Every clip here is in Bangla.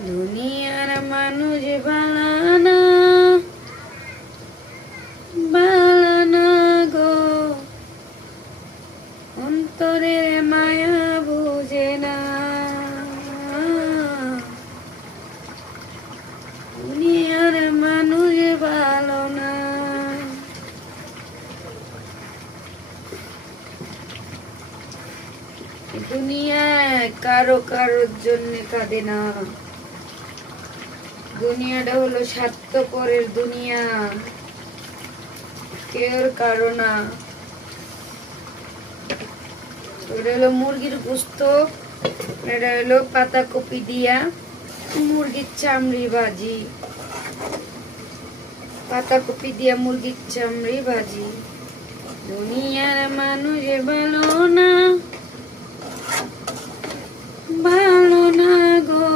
দুনিয়ার মানুষ বালানা বালানা গো, অন্তরের মায়া বুঝে না। দুনিয়ার মানুষ ভালো না। দুনিয়ায় কারো কারোর জন্য কাঁদে না। দুনিয়াটা হলো স্বার্থপরের দুনিয়া, কেউর কারো না। এটা হলো মুরগির গোস্ত, এটা হলো পাতাকপি দিয়া মুরগির চামড়ি ভাজি, পাতাকপি দিয়া মুরগির চামড়ি ভাজি। দুনিয়ার মানুষ ভালো না, ভালো না গো,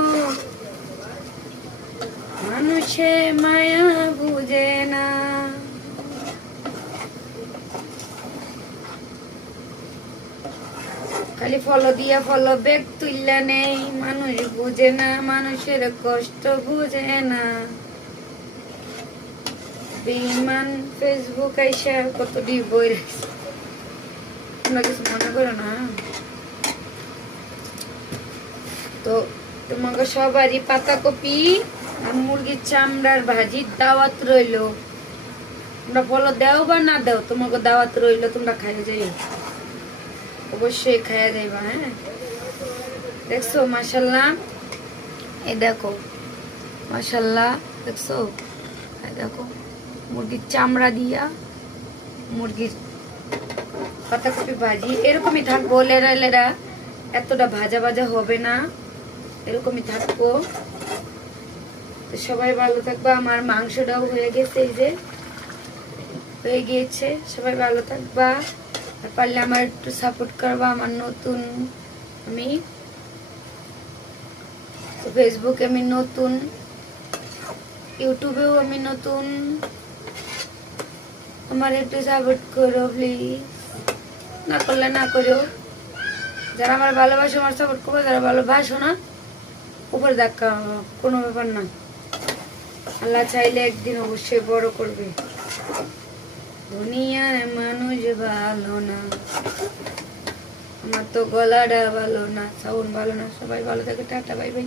মানুষে মায়া বুঝে না। খালি ফলো দিয়া ফলো ব্যাগ তুললা নেই, মানুষ বুঝে না, মানুষের কষ্ট বুঝে না। বেঈমান ফেসবুক আইসা কত ডি বই রাখছে, তোমরা কিছু মনে করো না। তো তোমাকে সবারই পাতাকপি আর মুরগির চামড়ার ভাজির দাওয়াত রইলো। তোমরা ফলো দাও বা না দাও, তোমাকে দাওয়াত রইলো, তোমরা খাইয়ে যাই, অবশ্যই খাইয়া যাইবা। হ্যাঁ, দেখছো মাশাল্লাহ, এই দেখো মাশাল্লাহ, দেখছো, এই দেখো মুরগির চামড়া দিয়া মুরগির পাতাকপি ভাজি। এরকমই থাকবো, লেরা লেরা, এতটা ভাজা ভাজা হবে না, এরকমই থাকবো। তো সবাই ভালো থাকবা। আমার মাংসটাও হয়ে গেছে, এই যে হয়ে গিয়েছে। সবাই ভালো থাকবা, আর পারলে আমার একটু সাপোর্ট করবা। আমার নতুন, আমি ফেসবুকে আমি নতুন, ইউটিউবেও আমি নতুন, আমার একটু সাপোর্ট করো প্লিজ। না করলে না করো, যারা আমার ভালোবাসো আমার সাপোর্ট করবো, যারা ভালোবাসো না উপরে দেখা, কোনো ব্যাপার না। আল্লাহ চাইলে একদিন অবশ্যই বড় করবে। দুনিয়ার মানুষ ভালো না, আমার তো গলাটা ভালো না, সাউন্ড ভালো না। সবাই ভালো থাকে, টাটা, বাই বাই।